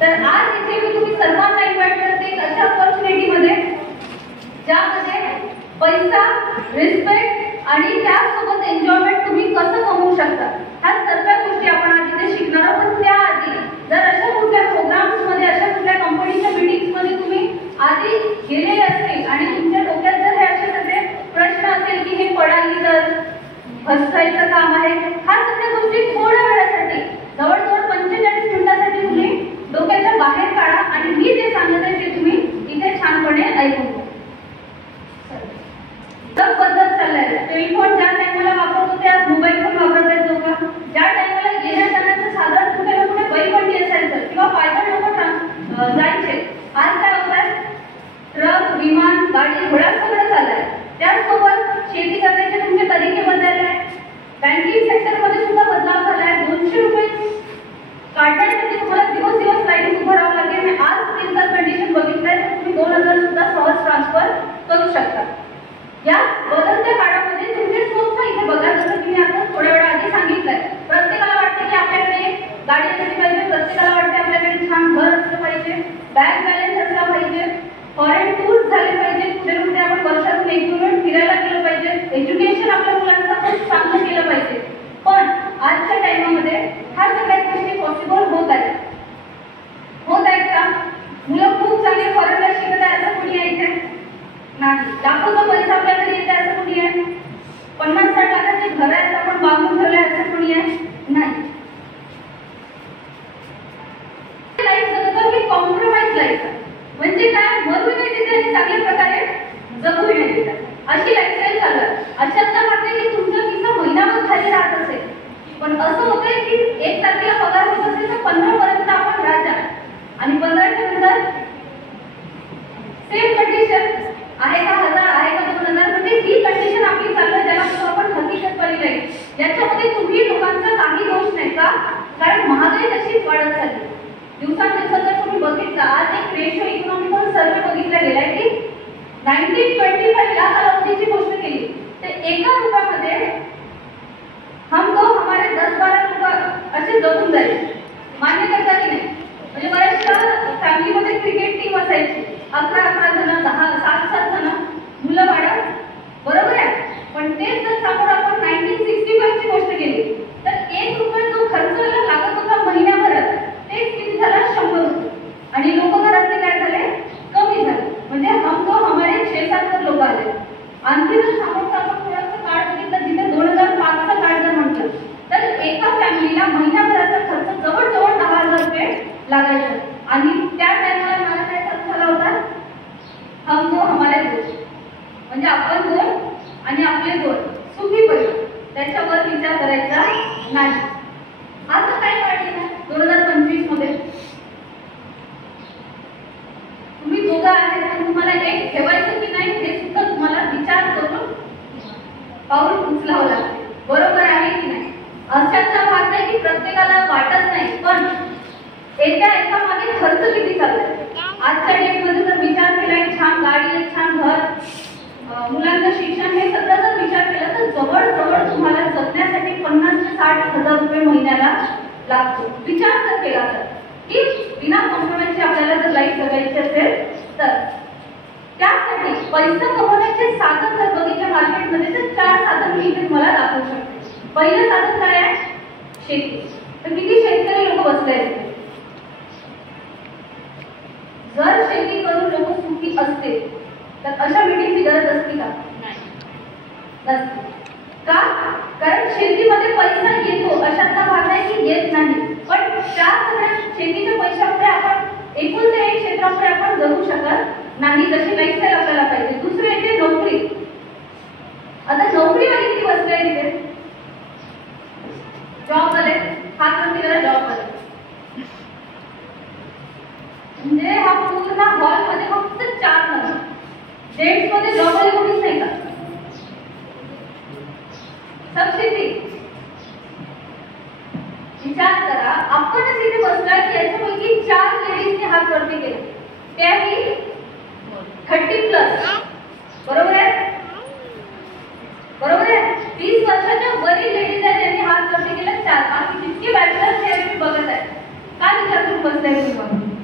तर आज इथे मी तुम्ही सर्वांना इन्व्हाइट करते एक अशा ऑपॉर्च्युनिटी मध्ये ज्यामध्ये पैसा, रिस्पेक्ट आणि त्यासोबत एन्जॉयमेंट तुम्ही कसं कमवू शकता ह्या सर्व गोष्टी आपण आज इथे शिकणार आहोत. पण त्याआधी जर अशा कुठल्या प्रोग्राम्स मध्ये, अशा कुठल्या कंपनीच्या मीटिंग्स मध्ये तुम्ही आधी गेलेले असतील आणि तुमच्या डोक्यात जर हे असे सगळे प्रश्न असेल की हे पडाली तर फसवायचं काम आहे, ह्या सगळ्या गोष्टी थोड्या वेळासाठी जवळजवळ 45 मिनिटांसाठी तुम्ही डोक्याच्या बाहेर काढा आणि मी जे सांगत आहे ते तुम्ही इथे छानपणे ऐकून घ्या. तर पद्धत चाललाय, टेलिफोन ज्या टाइमला वापरतो ते आज मोबाईल फोन वापरत आहेत लोक. ज्या टाइमला येण्या जाण्याचं साधन कुठे कुठे बैलबंडी असायचं किंवा पायदळ लोक जायचे, आज काय होत आहे, ट्रक, विमान, गाडी, घोडा सगळं चाललंय. त्याचसोबत शेती करण्याचे तुमचे तरीके बदलले आहेत. बँकिंग सेक्टर मध्ये सुद्धा बदलाव झालाय. 200 रुपये काढण्यासाठी तुम्हाला दिवस लाईनीत उभं राहावं लागेल. मी आज जर कंडिशन बघितलंय तर तुम्ही 2000 सुद्धा सहज ट्रान्सफर करू शकता. या बदलत्या काळामध्ये तुमचे स्वप्न इथे बघा. जसं की मी आता थोड्या वेळा आधी सांगितलंय, प्रत्येकाला वाटते की आपल्याकडे गाडी असली पाहिजे, प्रत्येकाला वाटते आपल्याकडे छान घर असलं पाहिजे, बँक बॅलन्स असला पाहिजे, फॉरेन टूर्स झाले पाहिजे, कुठे कुठे आपण वर्षातून एक दोन फिरायला गेलं पाहिजे, एज्युकेशन आपल्या मुलांचं आपण चांगलं केलं पाहिजे. पण आजच्या टाइमामध्ये ह्या सगळ्या गोष्टी पॉसिबल होत आहेत का? मुलं खूप चांगले फॉरेनला शिकत आहे असं कुणी आहे इथे? नाही. लाखोचा पैसा आपल्याकडे येत आहे असं कुणी आहे? 50-60 लाखाचे घर आहेत आपण बांधून ठेवले असं कुणी आहे? नाही. लाईफ जगतो की कॉम्प्रोमाइज लाईफ, म्हणजे काय, मरू नाही देत आणि चांगल्या प्रकारे जगू नाही देत, अशी लाईफस्टाईल चालू आहे. अशातला वाटते की तुमचा किस्सा महिनाभर खाली राहत असेल, पण असं होतंय की 1 तारखेला पगार होत असेल तर 15 पर्यंत आपण राजा आणि 15च्या नंतर सेम कंडिशन आहे का 1000 आहे का 2000, म्हणजे ही कंडिशन आपली चालू, ज्याला आपण हकीकत पाहिली आहे. याच्यामध्ये तुम्ही लोकांचा काही दोष नाही का, कारण महागाई तशीच वाढत चालली. दिवसांदिवस जर तुम्ही बघितलं, आज एक रेशो इकॉनॉमिकल सर्वे बघितला गेलाय की 1925 या कालावधीची गोष्ट केली तर 1 रुपयामध्ये हम तो हमारे 10-12 लोक असे जगून जाईल. मान्य करता की नाही? म्हणजे बऱ्याचशा फॅमिलीमध्ये क्रिकेट टीम असायची, 11-11 जण, 7-7 जण मुलं वाढा, बरोबर आहे. पण तेच जर आपण 1965 ची गोष्ट केली तर 1 रुपया जो खर्च लागत होता महिन्याभरात तेच किती झाला, 100 रुपये. आणि लोक घरातले काय झाले, कमी झाले. म्हणजे हम तो हमारे 6-7 लोक आले. आणखी जर समोरचा आपण थोडंसं काळ बघितलं, जिथे 2005चा काळ जर म्हटलं तर एका फॅमिलीला महिन्याभराचा खर्च जवळजवळ 10,000 रुपये लागायचा. आणि त्या टाइमला मला काय खर्च झाला होता, हम दो हमारे दो, म्हणजे आपण 2 आणि आपले 2 सुखी परिवार, त्याच्यावर विचार करायचा नाही. आता काय वाटले ना 2025 मध्ये तुम्ही दोघं आहेत पण तुम्हाला एक ठेवायचं की नाही हे सुद्धा तुम्हाला विचार करून पाऊल उचलावं लागते, बरोबर आहे की नाही? अशाचा भाग आहे की प्रत्येकाला वाटत नाही, पण एका मागे खर्च किती चाललाय. आजच्या डेट मध्ये जर विचार केला, एक छान गाडी, एक छान घर, मुलांचं शिक्षण, हे सगळं जर विचार केला तर जवळजवळ तुम्हाला जगण्यासाठी 50 ते 60 हजार रुपये महिन्याला लागतो. विचार जर केला तर की बिना कॉम्प्रोमाइजची आपल्याला जर लाईफ जगायची असेल तर. त्यासाठी पैसा कमवण्याचे साधन जर बघितलं मार्केटमध्ये तर 4 साधन मी इथे तुम्हाला दाखवू शकते. पहिलं साधन काय आहे, शेती. तर किती शेतकरी लोक बसले आहेत. जर शेती करून लोक सुखी असते तर अशा मीटिंगची गरज असते का? नसते. का? कारण शेतीमध्ये पैसा येतो, अशातला भाग नाही की येत नाही. पण त्या सगळ्या शेतीच्या पैशामुळे आपण एकूण ते एक क्षेत्रामुळे आपण जगू शकत नाही, जशी लाईफस्टाईल आपल्याला पाहिजे. दुसरे येते नोकरी. आता नोकरीवाले किती बसले आहे तिथे, जॉब झाले, हात वरती करा, जॉब झाले. म्हणजे हा पूर्ण हॉल मध्ये फक्त 4 जण, जेंट्स मध्ये जॉब वाले कोणीच नाही का? सब शेती. विचार करा, आपणच इथे बसलोय की याच्यापैकी 4 लेडीजने हात वरती केला, त्याही 30+, बरोबर आहे? बरोबर आहे. 30 वर्षाच्या वरील लेडीज आहेत त्यांनी हात वरती केला 4. बाकी जितके बॅचलर्स आहेत तुम्ही बघत आहे, काय विचार करून बसताय तुम्ही?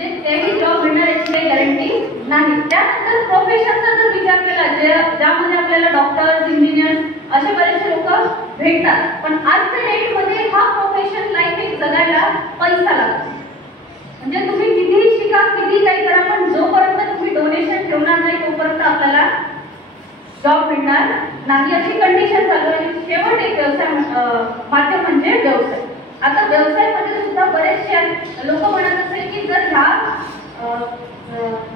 म्हणजे तेही जॉब मिळणार याची काही गॅरंटी नाही. त्यानंतर प्रोफेशनचा जर विचार केला ज्यामध्ये आपल्याला डॉक्टर्स, इंजिनियर्स असे बरेचसे लोक भेटतात, पण आजच्या डेटमध्ये हा प्रोफेशन लाईफ एक जगायला पैसा लागतो. म्हणजे तुम्ही कितीही शिका, किती काही करा, पण जोपर्यंत तुम्ही डोनेशन ठेवणार नाही तोपर्यंत आपल्याला जॉब मिळणार नाही, अशी कंडिशन चालू आहे. शेवट एक व्यवसाय माध्यम म्हणजे व्यवसाय. आता व्यवसायामध्ये सुद्धा बरेचसे लोक म्हणत असेल की जर ह्या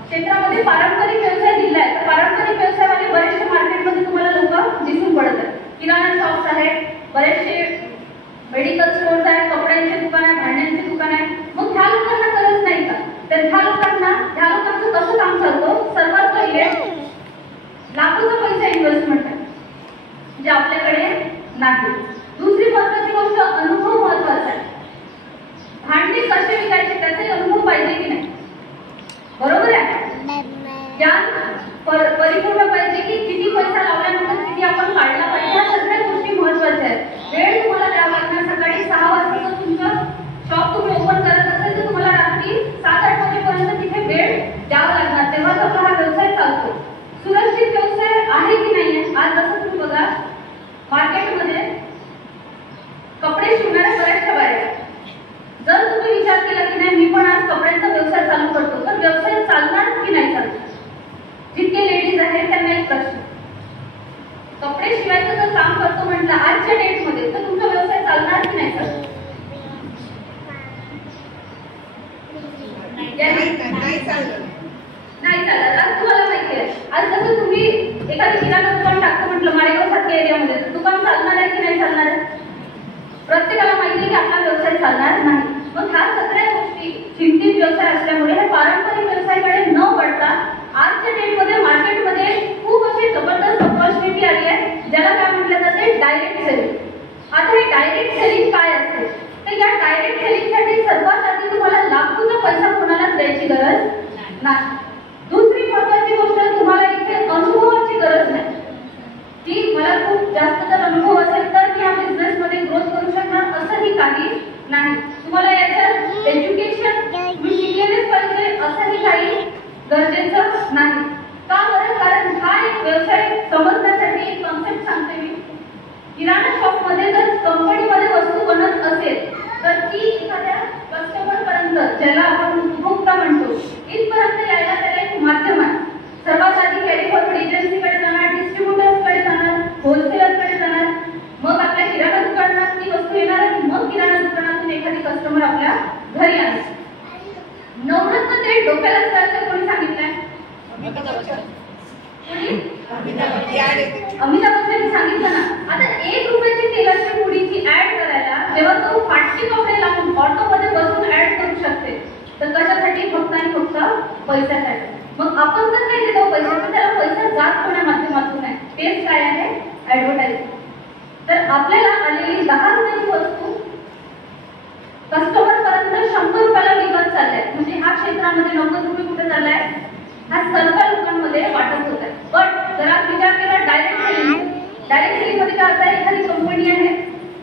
क्षेत्रामध्ये पारंपरिक व्यवसाय दिलाय तर पारंपरिक व्यवसायवाले बरेचसे मार्केटमध्ये तुम्हाला लोक दिसून पडत आहेत. किराणा शॉप्स आहेत, बरेचसे मेडिकल स्टोर्स आहेत, कपड्यांचे दुकान आहे, भांड्यांचे दुकान आहे. मग ह्या लोकांना गरज नाही का? तर ह्या लोकांचं कसं काम चालतं? सर्वात पहिले लाखोचा पैसा इन्व्हेस्टमेंट आहे जे आपल्याकडे नाही. दुसरी महत्त्वाची गोष्ट अनुभव महत्त्वाचा आहे. भांडे कसे विकायचे त्याचे अनुभव पाहिजे की नाही, बरोबर आहे? ज्ञान परिपूर्ण पाहिजे की किती पैसा लावल्यानंतर किती आपण काढला पाहिजे, ह्या सगळ्या गोष्टी महत्त्वाच्या आहेत. वेळ तुम्हाला द्यावा लागणार. सकाळी 6 वाजता तुमचं शॉप तुम्ही ओपन करत असेल तर तुम्हाला रात्री 7-8 वाजेपर्यंत तिथे वेळ द्यावा लागणार, तेव्हाच आपला हा व्यवसाय चालतो. सुरक्षित व्यवसाय आहे की नाही? आज जसं तुम्ही बघा मार्केटमध्ये कपडे शिवणाऱ्या बऱ्याचशा बाहेर आहेत. जर तुम्ही विचार केला की नाही मी पण आज कपड्यांचा व्यवसाय चालू करतो, तर व्यवसाय चालणार की नाही चालणार? जितके लेडीज आहेत त्यांना एक प्रश्न, कपडे शिवायचं जर काम करतो म्हटलं आजच्या डेटमध्ये तर तुमचा व्यवसाय चालणार की नाही चालणार? नाही चालत. आज तुम्हाला माहिती आहे, आज जसं तुम्ही एखादी किराणा दुकान टाकतो म्हटलं मारेगाव सारख्या एरियामध्ये, तर दुकान चालणार आहे की नाही चालणार आहे? प्रत्येकाला माहिती आहे की आपला व्यवसाय चालणार नाही. मग ह्या सगळ्या गोष्टी चिंतित व्यवसाय असल्यामुळे हे पारंपरिक व्यवसायाकडे न पडता आजच्या डेटमध्ये मार्केटमध्ये खूप अशी जबरदस्त ऑपॉर्च्युनिटी आली आहे, ज्याला काय म्हटलं जाते? Direct selling. आता हे डायरेक्ट सेलिंग काय असते? तर या डायरेक्ट सेलिंगसाठी सर्वात आधी तुम्हाला लाखोचा पैसा कोणालाच द्यायची गरज नाही. दुसरी महत्त्वाची गोष्ट, तुम्हाला इथे अनुभवाची गरज नाही की मला खूप जास्त जर अनुभव असेल तर मी या बिझनेसमध्ये ग्रोथ करू शकणार, असंही काही नाही. तुम्हाला याच्यात एज्युकेशन मी शिकलेलेच पाहिजे असंही काही गरजेचं नाही. का बरं? कारण हा एक व्यवसाय समजण्यासाठी एक कॉन्सेप्ट सांगते मी. किराणा शॉपमध्ये जर कंपनीमध्ये वस्तू बनत असेल तर ती एखाद्या कस्टमर पर्यंत, ज्याला आपण उपभोक्ता म्हणतो, इथपर्यंत यायला त्याला एक माध्यम आहे. सर्वात आधी कॅरी फॉरवर्ड एजन्सीकडे जाणार, डिस्ट्रीब्युटर्सकडे जाणार, होलसेलरकडे जाणार, मग आपल्या किराणा दुकानात ती वस्तू येणार आणि मग किराणा दुकानातून एखादी कस्टमर आपल्या घरी येणार. नवरत्न तेल डोक्याला लावायचं कोणी सांगितलंय? अमिताभ बच्चन सांगितलं ना. आता 1 रुपयाची तेलाची पुडीची ऍड करायला जेव्हा तो फाटके कपडे लावून ऑटोमध्ये बसून ऍड करू शकते, तर कशासाठी? फक्त आणि फक्त पैशासाठी. मग आपण जर काही देतो पैसे, तर त्याला पैसा जात कोणा माध्यमातून आहे? तेच काय आहे? ऍडव्हर्टाइजिंग. तर आपल्याला आलेली 10 रुपयाची वस्तू कस्टमर पर्यंत 100 रुपयाला विकत चाललाय, म्हणजे ह्या क्षेत्रामध्ये 90 रुपये कुठे चाललाय? ह्या सर्व लोकांमध्ये वाटप होत आहे. पण जर आपण विचार केला डायरेक्ट सेलिंग मध्ये काय होतं? एखादी कंपनी आहे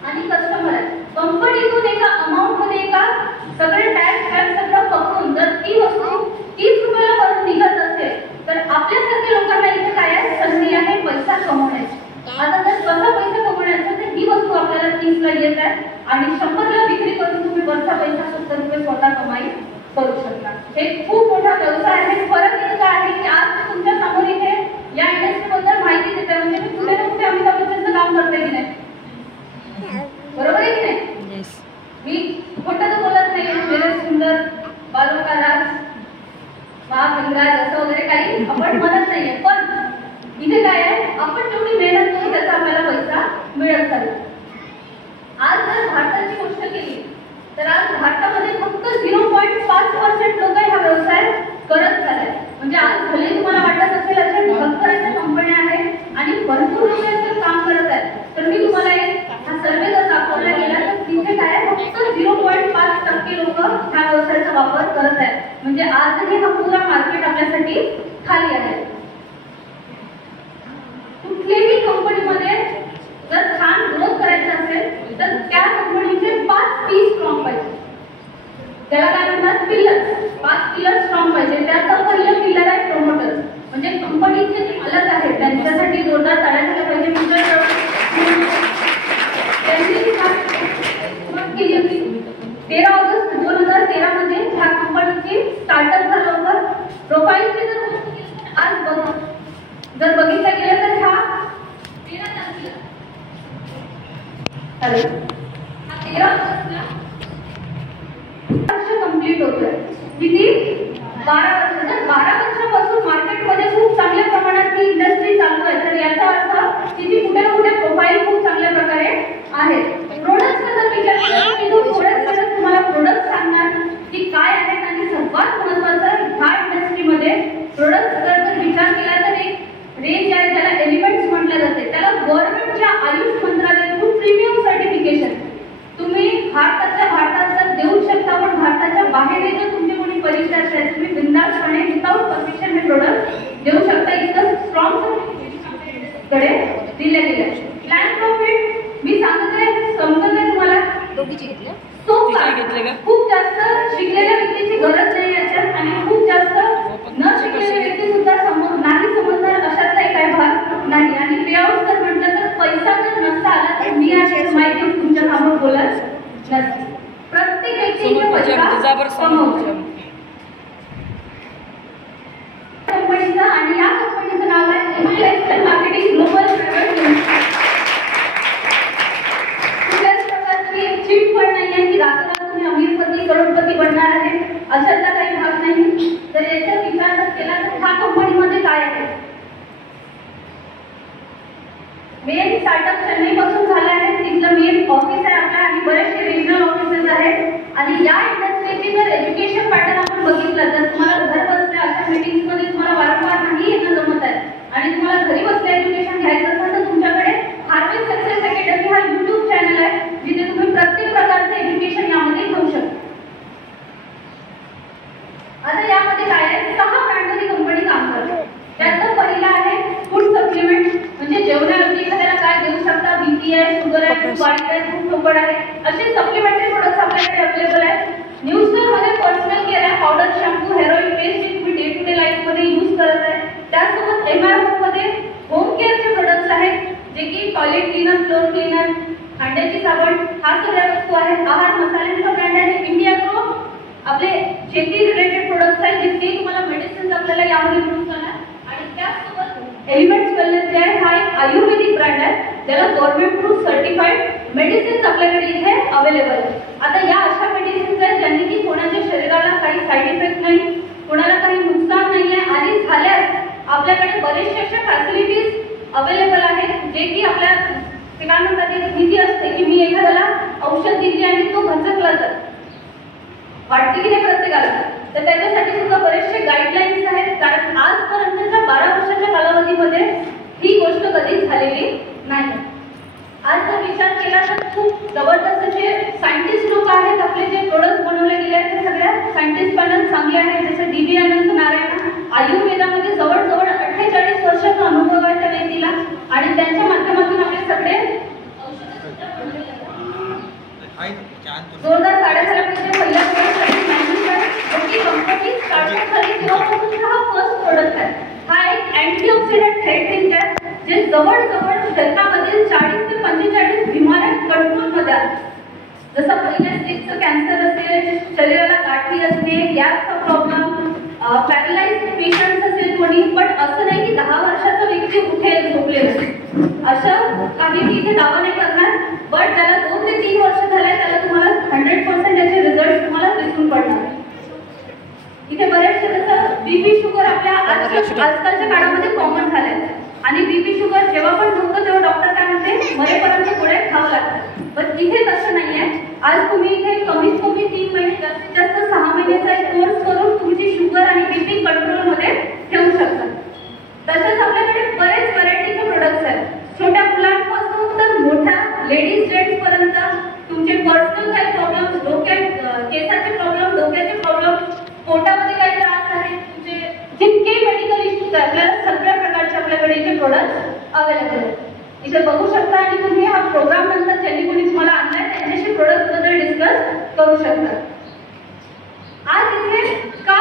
आणि कस्टमर आहे. कंपनीतून एका अमाऊंट मध्ये एका सगळे टॅक्स सगळं पकडून जर ती वस्तू 30 रुपयाला परत निघत असेल तर आपल्यासारख्या लोकांना इथे काय आहे? संधी आहे पैसा कमवण्याची. आता जर स्वतः पैसा कमवण्याचा तर ही वस्तू आपल्याला 30 ला येत आहे आणि 100 ला विक्री करून तुम्ही वरचा पैसा 70 रुपये स्वतः कमाई करू शकता. हे खूप मोठा व्यवसाय आहे. फरक इतका आहे की आज मी तुमच्या समोर इथे या इंडस्ट्रीबद्दल माहिती देते, म्हणजे मी कुठे ना कुठे अमिताभ बच्चनचं काम करते की नाही, बरोबर आहे की नाही? मी खोटं तर बोलत नाही. मेरे सुंदर बालों का राज, बाप इंद्राज असं वगैरे काही आपण म्हणत नाहीये, पण इथे काय आहे? आपण जेवढी मेहनत करू त्याचा आपल्याला पैसा मिळत चालला. आज जर भारताची गोष्ट केली तर आज भारतामध्ये फक्त 0.5% लोक हा व्यवसाय करत चालले. म्हणजे आज भले तुम्हाला वाटत असेल अशा ढगभराच्या कंपन्या आहेत आणि भरपूर लोक याचं काम करत आहेत, तर मी तुम्हाला एक हा सर्वे जर दाखवला गेला तर तिथे काय आहे? फक्त 0.5% लोक ह्या व्यवसायाचा वापर करत आहेत. म्हणजे आजही हा पुरा मार्केट आपल्यासाठी खाली आहे. कुठल्याही कंपनीमध्ये जर छान ग्रोथ करायचं असेल तर त्या कंपनीचे 5 P स्ट्रॉंग पाहिजे, त्याला काय म्हणतात? पिलर्स. 5 पिलर स्ट्रॉंग पाहिजे. त्याचं पहिलं पिलर आहे प्रमोटर्स, म्हणजे कंपनीचे जे मालक आहेत त्यांच्यासाठी जोरदार टाळ्या झाल्या पाहिजे. त्यांनी केली 13 ऑगस्ट 2013 मध्ये ह्या कंपनीची स्टार्टअप झालं होतं. प्रोफाईलची आज जर बघितलं गेलं तर ह्या 13 तारखेला हा 13 ऑगस्टला वर्ष कंप्लीट होतोय. किती? 12 वर्ष. 12 वर्षापासून मार्केटमध्ये खूप चांगल्या प्रमाणात ही इंडस्ट्री चालू आहे. तर याचा अर्थ तिची कुठे ना कुठे प्रोफाईल खूप चांगल्या प्रकारे आहे. प्रोडक्टचा जर विचार केला तर मी थोड्याच तुम्हाला प्रोडक्ट सांगणार की काय आहेत आणि सर्वात महत्त्वाचं ह्या इंडस्ट्रीमध्ये प्रोडक्ट जर विचार केला तर एक रेंज आहे ज्याला एलिमेंट्स म्हटलं जाते. त्याला गव्हर्नमेंटच्या आयुष मंत्रालयाकडून प्रीमियम सर्टिफिकेशन तुम्ही भारतात तर देऊ शकता, पण भारताच्या बाहेर जर तुमचे कोणी परीक्षा असेल तुम्ही बिनधास्तपणे विदाउट परमिशन हे प्रोडक्ट देऊ शकता. इतकं स्ट्रॉंग कडे दिले गेले. प्लॅन प्रॉफिट मी सांगते समजत आहे तुम्हाला. दोघीची घेतल्या खूप जास्त शिकलेल्या व्यक्तीची गरज नाही याच्यात आणि खूप जास्त न शिकलेले व्यक्ती सुद्धा नाही समजणार अशातला काही भाग नाही. आणि पेआउट जर म्हटलं तर पैसा जर नसता आला तर मी अशी माहिती तुमच्या समोर बोलत नसते. प्रत्येक व्यक्ती पैसा कमवतो. कंपनीचं आणि या कंपनीचं नाव आहे international marketing global private limited. कुठल्याच प्रकारची एक चीट पण नाही आहे की रात्र तुम्ही अमीरपती करोडपती बनणार आहे अशातला काही भाग नाही. तर याचा विचार जर केला तर ह्या कंपनीमध्ये काय आहे? मेन स्टार्टअप चेन्नई पासून झाला आहे. तिथलं मेन ऑफिस आहे आपल्या आणि बरेचसे रिजनल ऑफिसेस आहेत. आणि या इंडस्ट्रीची जर एज्युकेशन पॅटर्न आपण बघितलं तर तुम्हाला घर बसल्या अशा मीटिंग्स मध्ये तुम्हाला वारंवार नाही येणं जमत आहे आणि तुम्हाला घरी बसल्या एज्युकेशन घ्यायचं असेल तर तुमच्याकडे हार्वेस्ट सक्सेस अकॅडमी हा YouTube चॅनल आहे जिथे तुम्ही प्रत्येक प्रकारचे एज्युकेशन यामध्ये घेऊ शकता. आता यामध्ये काय आहे? 6 ब्रँडमध्ये कंपनी काम करते. त्यातलं पहिला आहे फूड सप्लिमेंट, म्हणजे जेवणाऐवजी एखाद्याला काय देऊ शकता. बीपी आहे, शुगर आहे, खूप बारीक आहे, खूप ठोकळ आहे असे सप्लिमेंटरी प्रोडक्ट्स आपल्याकडे अवेलेबल आहेत. न्यूजर मध्ये पर्सनल केअर आहे, powder, shampoo, hair oil, paste जे तुम्ही डे टू डे लाईफ मध्ये यूज करत आहे. त्यासोबत MRF मध्ये होम केअरचे प्रोडक्ट्स आहेत जे की टॉयलेट क्लीनर, फ्लोर क्लीनर, भांड्याची साबण हा सगळ्या वस्तू आहेत. आहार मसाल्यांचा ब्रँड आहे इंडिया ग्रो. आपले शेती रिलेटेड प्रोडक्ट्स आहेत जितके तुम्हाला मेडिसिन्स आपल्याला यामध्ये मिळून जाणार. आणि त्याचसोबत एलिमेंट्स वेलनेस जे आहे हा एक आयुर्वेदिक ब्रँड आहे ज्याला गव्हर्नमेंट थ्रू सर्टिफाईड मेडिसिन्स आपल्याकडे इथे अवेलेबल आहेत. आता या अशा मेडिसिन्स आहेत ज्यांनी की कोणाच्या शरीराला काही साईड इफेक्ट नाही, कोणाला काही नुकसान नाही आहे आणि झाल्यास आपल्याकडे बरेचसे अशा फॅसिलिटीज अवेलेबल आहेत जे की आपल्या काय म्हणतात एक भीती असते की मी एखाद्याला औषध दिली आणि तो घचकला तर वाटते की नाही प्रत्येकाला. तर त्याच्यासाठी सुद्धा बरेचसे गाईडलाईन्स आहेत कारण आजपर्यंतच्या 12 वर्षाच्या कालावधीमध्ये ही गोष्ट कधीच झालेली नाही. आज जर विचार केला तर खूप जबरदस्त असे सायंटिस्ट लोक आहेत आपले जे प्रोडक्ट बनवले गेले आहेत ते सगळ्या सायंटिस्ट पॅनल चांगले आहेत. जसे DB अनंत नारायण आयुर्वेदामध्ये जवळजवळ 48 वर्षाचा अनुभव आहे त्या व्यक्तीला आणि त्यांच्या माध्यमातून आपले सगळे जोरदार टाळ्या झाल्या पाहिजे. पहिल्या कंपनी स्टार्टअप झाली तेव्हापासून हा फर्स्ट प्रोडक्ट आहे. हा एक अँटीऑक्सिडंट हेल्थ आहे जे जवळजवळ शरीरामधील 40 ते 45 बिमाऱ्या कंट्रोलमध्ये आहेत. जसं पहिल्या स्टेजचं कॅन्सर असेल, शरीराला गाठी असणे, गॅसचा प्रॉब्लेम, पॅरलाइज पेशंट्स असेल कोणी, पण असं नाही की 10 वर्षाचा व्यक्ती उठेल झोपलेला असं काही मी इथे दावा नाही करणार. बट त्याला 2 ते 3 वर्ष झाले त्याला तुम्हाला 100% याचे रिझल्ट तुम्हाला दिसून पडणार. इथे बरेचसे जसं बीपी शुगर आपल्या आजकालच्या काळामध्ये कॉमन झाले आणि बीपी शुगर जेव्हा पण झोपतो तेव्हा डॉक्टर काय म्हणते मरेपर्यंत गोळ्या खावं लागतात. पण इथे तसं नाहीये. आज तुम्ही इथे कमीत कमी 3 महिने जास्तीत जास्त 6 महिन्याचा एक कोर्स करून तुमची शुगर आणि बीपी कंट्रोलमध्ये ठेवू शकता. तसंच आपल्याकडे बरेच व्हरायटीचे प्रोडक्ट्स आहेत. छोट्या मुलांपासून तर मोठ्या लेडीज जेंट्स पर्यंत तुमचे पर्सनल काही प्रॉब्लेम, केसाचे प्रॉब्लेम, डोक्याचे प्रॉब्लेम, पोटामध्ये काही त्रास आहे, तुमचे जितके मेडिकल इश्यूज आहेत आपल्याला सगळ्या प्रकारचे आपल्याकडे इथे प्रोडक्ट्स अवेलेबल आहेत. इथे बघू शकता आणि तुम्ही हा प्रोग्राम नंतर ज्यांनी कोणी तुम्हाला आणलाय त्यांच्याशी प्रोडक्ट बद्दल डिस्कस करू शकता. आज इथे का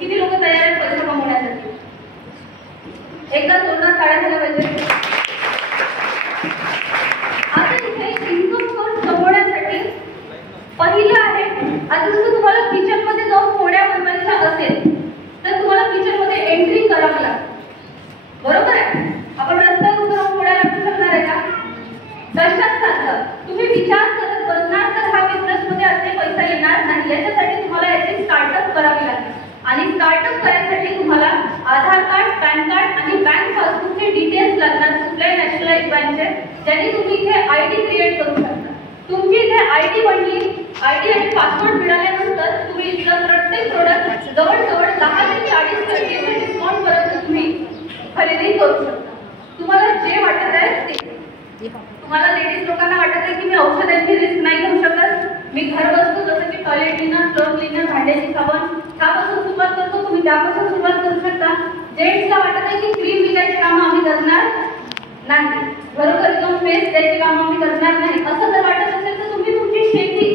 किती लोक तयार आहेत पैसा कमवण्यासाठी? एकदा जोरदार टाळ्या झाल्या पाहिजे. आता इथे इन्कम सोर्स कमवण्यासाठी पहिलं आहे, आता जसं तुम्हाला किचन मध्ये जाऊन पोळ्या बनवायच्या असेल तर तुम्हाला किचन मध्ये एंट्री करावी लागते, बरोबर आहे? आपण रस्त्यावर उभं राहून पोळ्या लाटू शकणार आहे का? तशाच सारखं तुम्ही विचार करत बसणार तर हा बिझनेस मध्ये असे पैसा येणार नाही. याच्यासाठी तुम्हाला याची स्टार्टअप करावी लागेल आणि स्टार्टअप करायसाठी तुम्हाला आधार कार्ड, पॅन कार्ड आणि बँक पासबुकचे डिटेल्स लागणार कुठल्याही नॅशनलाइज बँकचे, ज्याने तुम्ही इथे आयडी क्रिएट करू शकता. तुमची इथे आयडी बनली, आयडी आणि पासवर्ड मिळाल्यानंतर तुम्ही इथलं प्रत्येक प्रोडक्ट जवळजवळ 10 ते 40% डिस्काउंट पर्यंत तुम्ही खरेदी करू शकता. तुम्हाला जे वाटत आहे ते. तुम्हाला लेडीज लोकांना वाटत आहे की मी औषधांची रिस्क नाही घेऊ शकत, मी घरवस्तू जसं की टॉयलेट क्लीनर, फ्लोर क्लीनर, भांड्याची साबण ह्यापासून सुरुवात करतो, तुम्ही त्यापासून सुरुवात करू शकता. जेंट्सला वाटत आहे की क्रीम विकायची कामं आम्ही करणार नाही, घरोघरी जाऊन पेस्ट द्यायची कामं आम्ही करणार नाही, असं जर वाटत असेल तर तुम्ही तुमची शेती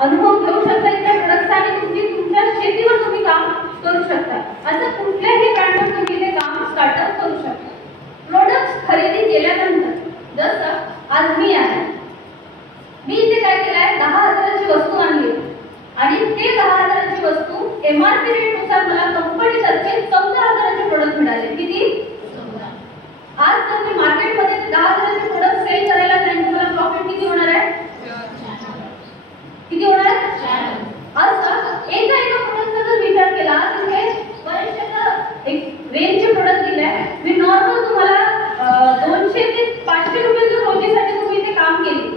अनुभव घेऊ शकता इथल्या प्रोडक्टचा आणि तुमच्या शेतीवर तुम्ही काम करू शकता. असं कुठल्याही ब्रँडवर तुम्ही ते काम स्टार्टअप करू शकता. प्रोडक्ट्स खरेदी केल्यानंतर जसं आज मी आहे, मी इथे काय केलं आहे, 10,000ची वस्तू आणली आणि ते 10,000ची वस्तू MRP रेटनुसार मला कंपनीतर्फे 14,000चे प्रोडक्ट मिळाले. किती? आज जर मी मार्केटमध्ये 10,000चे प्रोडक्ट सेल करायला जाईन, मला प्रॉफिट किती होणार आहे? किती होणार? असं एका प्रोडक्टचा जर विचार केला तिथे बरेचसे एक रेंजचे प्रोडक्ट दिले आहे. मी नॉर्मल तुम्हाला 200 ते 500 रुपये रोजीसाठी तुम्ही इथे काम केले,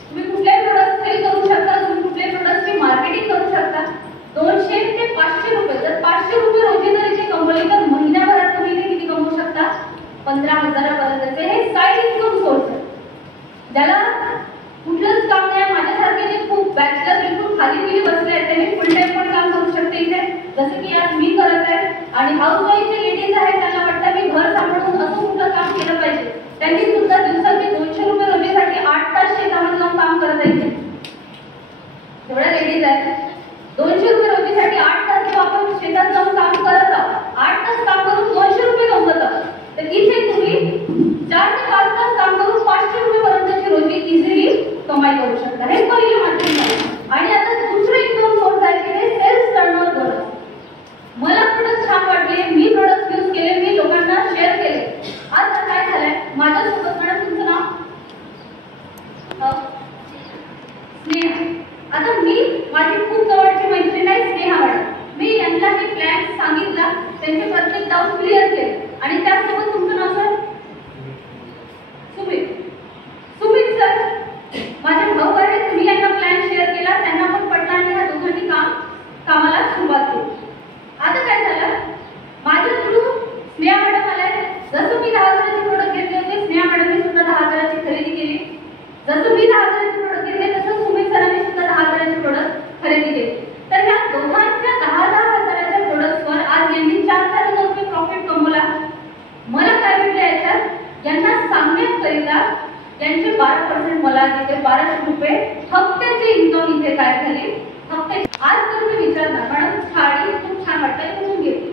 तुम्ही कुठल्याही प्रोडक्ट सेल करू शकता, तुम्ही कुठल्याही प्रोडक्टची मार्केटिंग करू शकता. 200 ते 500 रुपये, जर 500 रुपये रोजी जर इथे कमवले तर महिन्याभरात तुम्ही इथे किती कमवू शकता? 15,000पर्यंतचे हे साईड इन्कम सोर्स आहे, ज्याला कुठलंच काम नाही. माझ्यासारखे जे खूप बॅचलर बिलकुल खाली पिली बसले आहेत त्यांनी फुल टाइम पण काम करू शकते इथे, जसं की आज मी करत आहे. आणि हाऊसवाईफचे लेडीज आहेत त्यांना वाटतं मी घर सांभाळून असं कुठलं काम केलं पाहिजे, त्यांनी सुद्धा दिवसाचे 200 रुपये रोजीसाठी 8 तास शेतामध्ये जाऊन काम करत आहेत. एवढ्या लेडीज आहेत 200 रुपये रोजीसाठी 8 तास जेव्हा आपण शेतात जाऊन काम करत आहोत, 8 तास काम करून 200 रुपये कमवत आहोत, तर इथे तुम्ही 4 ते 5 तास काम करून 500 रुपये पर्यंतची रोजी इझिली कमाई करू शकता. हे पहिलं माध्यम आहे. आणि आता दुसरं इन्कम सोर्स आहे की ते सेल्स टर्नओव्हर बोनस. मला प्रोडक्ट छान वाटले, मी प्रोडक्ट यूज केले, मी लोकांना शेअर केले. आता काय झालंय माझ्यासोबत, मॅडम तुमचं नाव? स्नेहा. आता मी माझी खूप जवळची मैत्रीण आहे स्नेहा मॅडम, मी यांना हे प्लॅन सांगितला, त्यांचे प्रत्येक डाऊट क्लिअर केले आणि त्यासोबत तुमचं नाव सर? सुमित. सुमित सर माझे भाऊ आहेत, तुम्ही यांना प्लॅन शेअर केला, त्यांना पण पटला आणि ह्या दोघांनी कामाला सुरुवात केली. आता काय झालं, माझ्या थ्रू स्नेहा मॅडम आल्या. जसं मी 10,000चे प्रोडक्ट घेतले होते, स्नेहा मॅडमने सुद्धा 10,000ची खरेदी केली. जसं मी 10,000चे प्रोडक्ट घेतले तसं सुमित सरांनी सुद्धा 10,000चे प्रोडक्ट खरेदी केले. तर ह्या दोघांच्या 10,000च्या प्रोडक्ट्सवर आज यांनी 4,000 रुपये प्रॉफिट कमवला. मला काय भेटलं याच्यात, यांना सांगण्याकरिता यांचे 12% मला तिथे 1200 रुपये हप्त्याचे इन्कम इथे काय झाले हप्ते. आज जर मी विचारणार मॅडम साडी खूप छान वाटते कुठून घेतली,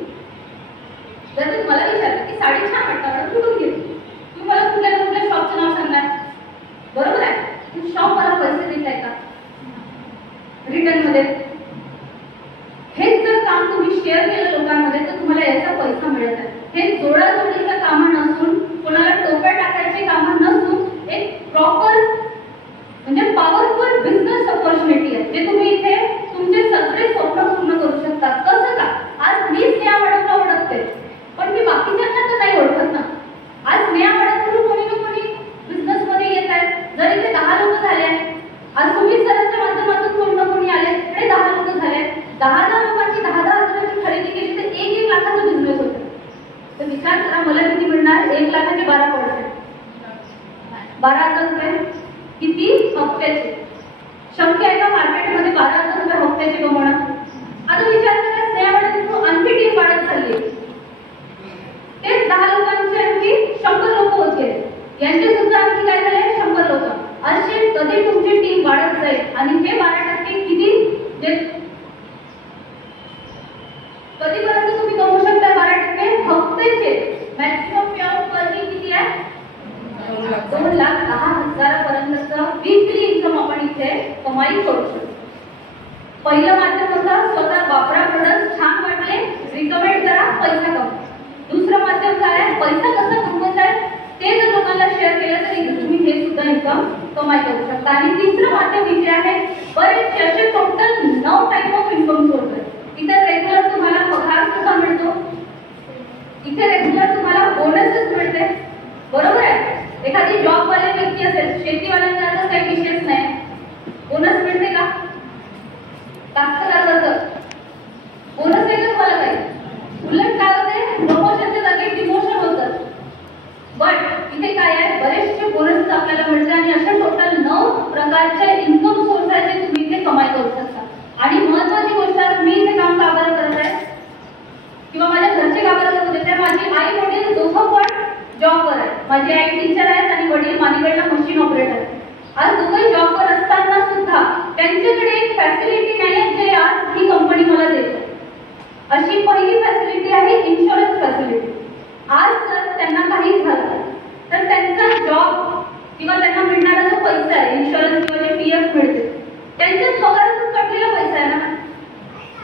जर मी मला विचारलं की साडी छान वाटतं मॅडम कुठून घेतली, तुम्ही मला कुठल्या शॉपचं नाव सांगणार, बरोबर आहे? तुम्ही शॉप मला पैसे देत आहे का रिटर्न मध्ये? हेच जर काम तुम्ही शेअर केलं लोकांमध्ये तर तुम्हाला याचा पैसा मिळत आहे. हे जोडाजोडीचं कामं नसून, कोणाला टोप्या टाकायची कामं नसून, एक प्रॉपर म्हणजे पॉवरफुल बिझनेस अपॉर्च्युनिटी आहे, जे तुम्ही इथे तुमचे सगळे स्वप्न पूर्ण करू शकता. कसं का? आज मी स्नेहा मॅडमला ओळखते, पण मी बाकीच्यांना तर नाही ओळखत ना. आज स्नेहा मॅडम म्हणून कोणी ना कोणी बिझनेस मध्ये येत आहेत. जर इथे 10 लोक झाले आहेत, आज सुमित सरांच्या माध्यमातून कोणी ना कोणी आले, इकडे 10 लोक झाले. 10,000 लोकांची 10,000ची खरेदी केली तर 1 लाखाचा बिझनेस होतो. तर विचार करा मला किती मिळणार, 1 लाखाचे 12%, 12,000 रुपये किती हप्त्याचे. शक्य आहे का मार्केटमध्ये 12,000 रुपये हप्त्याचे कमवणं? आता विचार करा स्नेहा मॅडम आणखी टीम वाढत चालली, तेच 10 लोकांचे आणखी 100 लोक होते, यांचे सुद्धा आणखी काय झाले 100 लोक. असे कधी तुमची टीम वाढत जाईल आणि हे 12% किती जे इथे कमाई करू शकतो. पहिलं माध्यम होतं स्वतः वापरा, प्रोडक्ट छान वाटले, रिकमेंड करा, पैसा कमवा. दुसरं माध्यम काय आहे, पैसा कसा कमवायचा आहे ते जर लोकांना शेअर केलं तर इथे तुम्ही हे सुद्धा इन्कम कमाई करू शकता. आणि तिसरं माध्यम इथे आहे बरेचसे असे total 9 type of income source आहेत. इथे रेग्युलर तुम्हाला पगार सुद्धा मिळतो, इथे रेग्युलर तुम्हाला बोनसच मिळते, बरोबर आहे. एखादी जॉब वाले व्यक्ती असेल, शेतीवाल्यांचा तर काही विषयच नाही, बोनस मिळते का? कास्तकार बोनस आहे का तुम्हाला काही? उलट काय होते, प्रमोशनच्या जागी डिमोशन होतं. बट इथे काय आहे, बरेचसे बोनस आपल्याला मिळते आणि अशा टोटल 9 प्रकारचे इन्कम सोर्स आहेत जे तुम्ही इथे कमाई करू शकता. आणि महत्वाची गोष्ट आहे, मी इथे काम का बरं करत आहे किंवा माझ्या घरचे का बरं करत होते, माझी आई वडील दोघं पण जॉबवर आहे. माझी आई टीचर आहेत आणि वडील मानिकडला मशीन ऑपरेटर आहेत. आज दोघे जॉबवर असताना सुद्धा त्यांच्याकडे एक फॅसिलिटी नाही आहे जे आज ही कंपनी मला देते. अशी पहिली फॅसिलिटी आहे इन्शुरन्स फॅसिलिटी. आज जर त्यांना काही झालं तर त्यांचा जॉब किंवा त्यांना मिळणारा जो पैसा आहे, इन्शुरन्स किंवा जे पीएफ मिळते, त्यांच्याच पगारातून कटलेला पैसा आहे ना,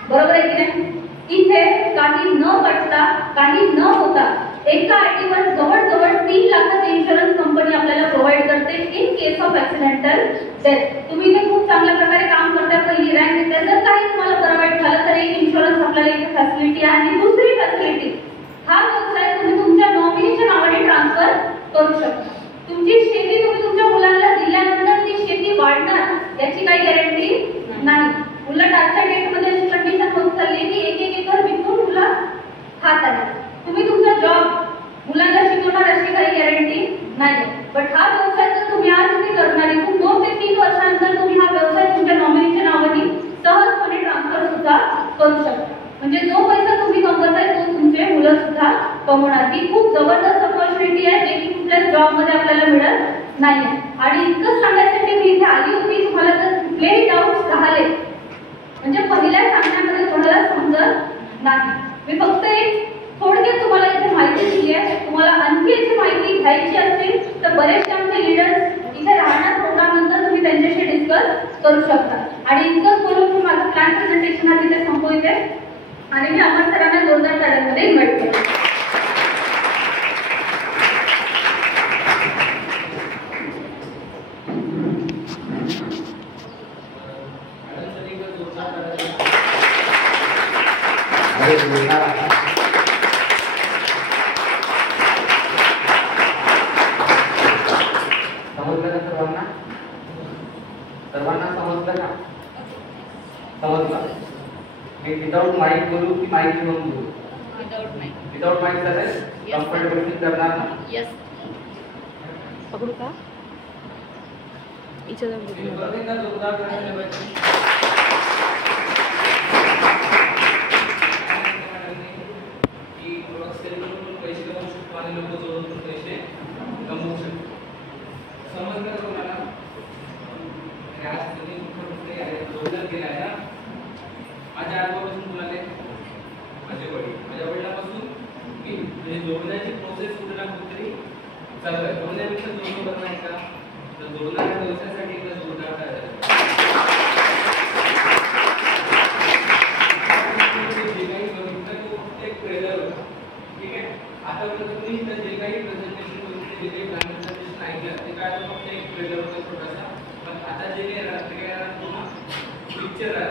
बरोबर आहे की नाही. इथे काही न कटता, काही न होता एका आयटीवर जवळजवळ 3 लाखाचे इन्शुरन्स कंपनी आपल्याला प्रोव्हाइड करते in case of accidental death. तुम्ही इथे खूप चांगल्या प्रकारे काम करता, पहिली रँक येते, जर काही तुम्हाला बरं वाईट झालं तर एक इन्शुरन्स आपल्याला इथे फॅसिलिटी आहे. आणि दुसरी फॅसिलिटी, हा व्यवसाय तुम्ही तुमच्या नॉमिनीच्या नावाने ट्रान्सफर करू शकता. तुमची शेती तुम्ही तुमच्या मुलांना दिल्यानंतर ती शेती वाढणार याची काही गॅरंटी नाही. उलट आजच्या डेटमध्ये अशी कंडिशन होत चालली की एक एकर विकून मुलं खात आहेत. तुम्ही तुमचा जॉब मुलांना शिकवणार अशी काही गॅरंटी नाही. बट हा व्यवसाय जर तुम्ही आज इथे करणार, इथून 2 ते 3 वर्षानंतर तुम्ही हा व्यवसाय तुमच्या नॉमिनीच्या नावाने सहजपणे ट्रान्सफर सुद्धा करू शकता. म्हणजे जो पैसा तुम्ही कमवताय तो तुमचे मुलं सुद्धा कमवणार. ही खूप जबरदस्त अपॉर्च्युनिटी आहे जे की कुठल्याच जॉबमध्ये आपल्याला मिळत नाही. आणि इतकंच सांगायसाठी मी इथे आली होती. तुम्हाला जर कुठलेही डाऊट्स राहिले, म्हणजे पहिल्या सांगण्यामध्ये कोणाला समजत नाही, मी फक्त एक थोडक्यात तुम्हाला इथे माहिती दिली आहे. तुम्हाला आणखी याची माहिती घ्यायची असेल तर बरेचसे आमचे लीडर्स इथे राहणार, प्रोग्राम नंतर तुम्ही त्यांच्याशी डिस्कस करू शकता. आणि इतकंच बोलून मी माझं प्लॅन प्रेझेंटेशन आज इथे संपवते आणि मी अमर सरांना जोरदार ताळ्यांमध्ये इन्व्हाइट करते. समजलं का सर्वांना समजलं का? समजलं. मी विदाउट माईक बोलू की माईक घेऊन बोलू? विदाउट माईक चालेल? कम्फर्टेबल फील करणार ना? यस. पकडू का? इच्छा समजलं तुम्हाला? आज तुम्ही जोडलं केलं आहे ना. माझ्या आजोबापासून बोलाले, माझे वडील, माझ्या वडिलांपासून मी, म्हणजे जोडण्याची प्रोसेस कुठे ना कुठेतरी चालू आहे. जोडण्यापेक्षा जोडणं बरं नाही का? तर जोडणाऱ्या व्यवसायासाठी एकदा जोडणार काय झालं, जे काही बघितलं तो फक्त एक ट्रेलर होता. ठीक आहे. आतापर्यंत तुम्ही जे काही प्रेझेंटेशन बघितले, जे काही प्रेझेंटेशन ऐकलं, ते काय फक्त एक ट्रेलर होतं छोटासा. पण आता जे काही पिक्चर आहे